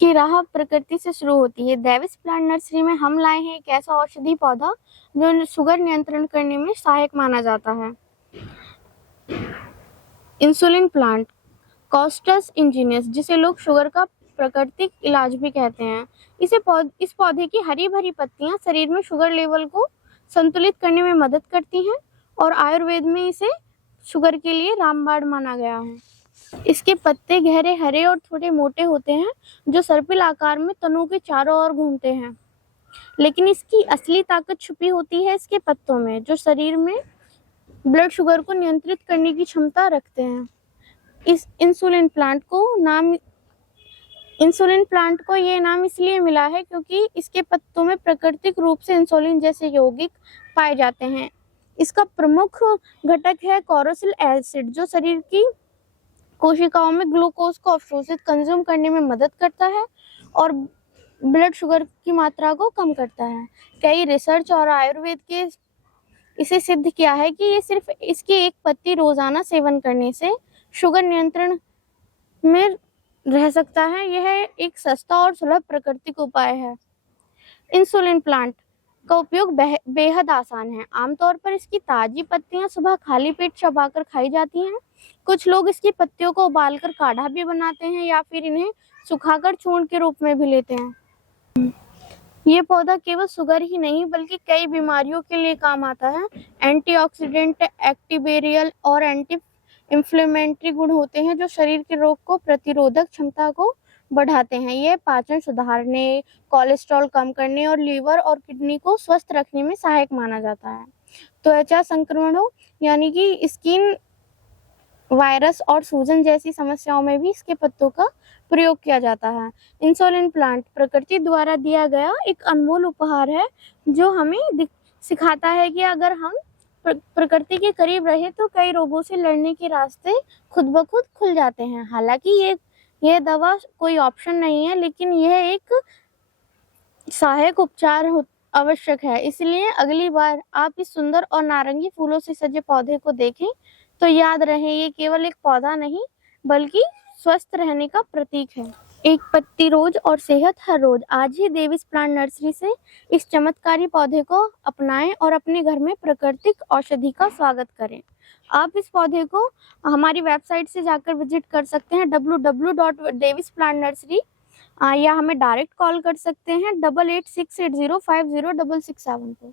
की राह प्रकृति से शुरू होती है। डेविस प्लांट नर्सरी में हम लाए हैं एक ऐसा औषधि पौधा जो शुगर नियंत्रण करने में सहायक माना जाता है। इंसुलिन प्लांट कॉस्टस इंजीनियस, जिसे लोग शुगर का प्राकृतिक इलाज भी कहते हैं। इस पौधे की हरी भरी पत्तियां शरीर में शुगर लेवल को संतुलित करने में मदद करती हैं और आयुर्वेद में इसे शुगर के लिए रामबाण माना गया है। इसके पत्ते गहरे हरे और थोड़े मोटे होते हैं जो सर्पिल आकार में तनों के चारों ओर घूमते हैं। लेकिन इसकी असली ताकत छुपी होती है इसके पत्तों में, जो शरीर में ब्लड शुगर को नियंत्रित करने की क्षमता रखते हैं। इस इंसुलिन प्लांट को ये नाम इसलिए मिला है क्योंकि इसके पत्तों में प्राकृतिक रूप से इंसुलिन जैसे यौगिक पाए जाते हैं। इसका प्रमुख घटक है क्लोरोसिल एसिड, जो शरीर की कोशिकाओं में ग्लूकोज को अवशोषित कंज्यूम करने में मदद करता है और ब्लड शुगर की मात्रा को कम करता है। कई रिसर्च और आयुर्वेद के इसे सिद्ध किया है कि ये सिर्फ इसकी एक पत्ती रोजाना सेवन करने से शुगर नियंत्रण में रह सकता है। यह एक सस्ता और सुलभ प्राकृतिक उपाय है। इंसुलिन प्लांट का उपयोग बेहद आसान है। आमतौर पर इसकी ताजी पत्तियां सुबह खाली पेट चबाकर खाई जाती हैं। कुछ लोग इसकी पत्तियों को उबालकर काढ़ा भी बनाते हैं या फिर इन्हें सुखाकर चूर्ण के रूप में भी लेते हैं। ये पौधा केवल शुगर ही नहीं बल्कि कई बीमारियों के लिए काम आता है। एंटीऑक्सीडेंट, एक्टिबेरियल और एंटी इंफ्लेमेटरी गुण होते हैं जो शरीर के रोग को प्रतिरोधक क्षमता को बढ़ाते हैं। यह पाचन सुधारने, कोलेस्ट्रॉल कम करने और लीवर और किडनी को स्वस्थ रखने में सहायक माना जाता है। त्वचा संक्रमणों यानी कि स्किन वायरस और सूजन जैसी समस्याओं में भी इसके पत्तों का प्रयोग किया जाता है। इंसुलिन प्लांट प्रकृति द्वारा दिया गया एक अनमोल उपहार है जो हमें सिखाता है कि अगर हम प्रकृति के करीब रहे तो कई रोगों से लड़ने के रास्ते खुद ब खुद खुल जाते हैं। हालांकि यह दवा कोई ऑप्शन नहीं है, लेकिन यह एक सहायक उपचार आवश्यक है। इसलिए अगली बार आप इस सुंदर और नारंगी फूलों से सजे पौधे को देखें तो याद रहे ये केवल एक पौधा नहीं बल्कि स्वस्थ रहने का प्रतीक है। एक पत्ती रोज और सेहत हर रोज। आज ही डेविस प्लांट नर्सरी से इस चमत्कारी पौधे को अपनाएं और अपने घर में प्राकृतिक औषधि का स्वागत करें। आप इस पौधे को हमारी वेबसाइट से जाकर विजिट कर सकते हैं www.davisplantnursery या हमें डायरेक्ट कॉल कर सकते हैं 8868050667 पर।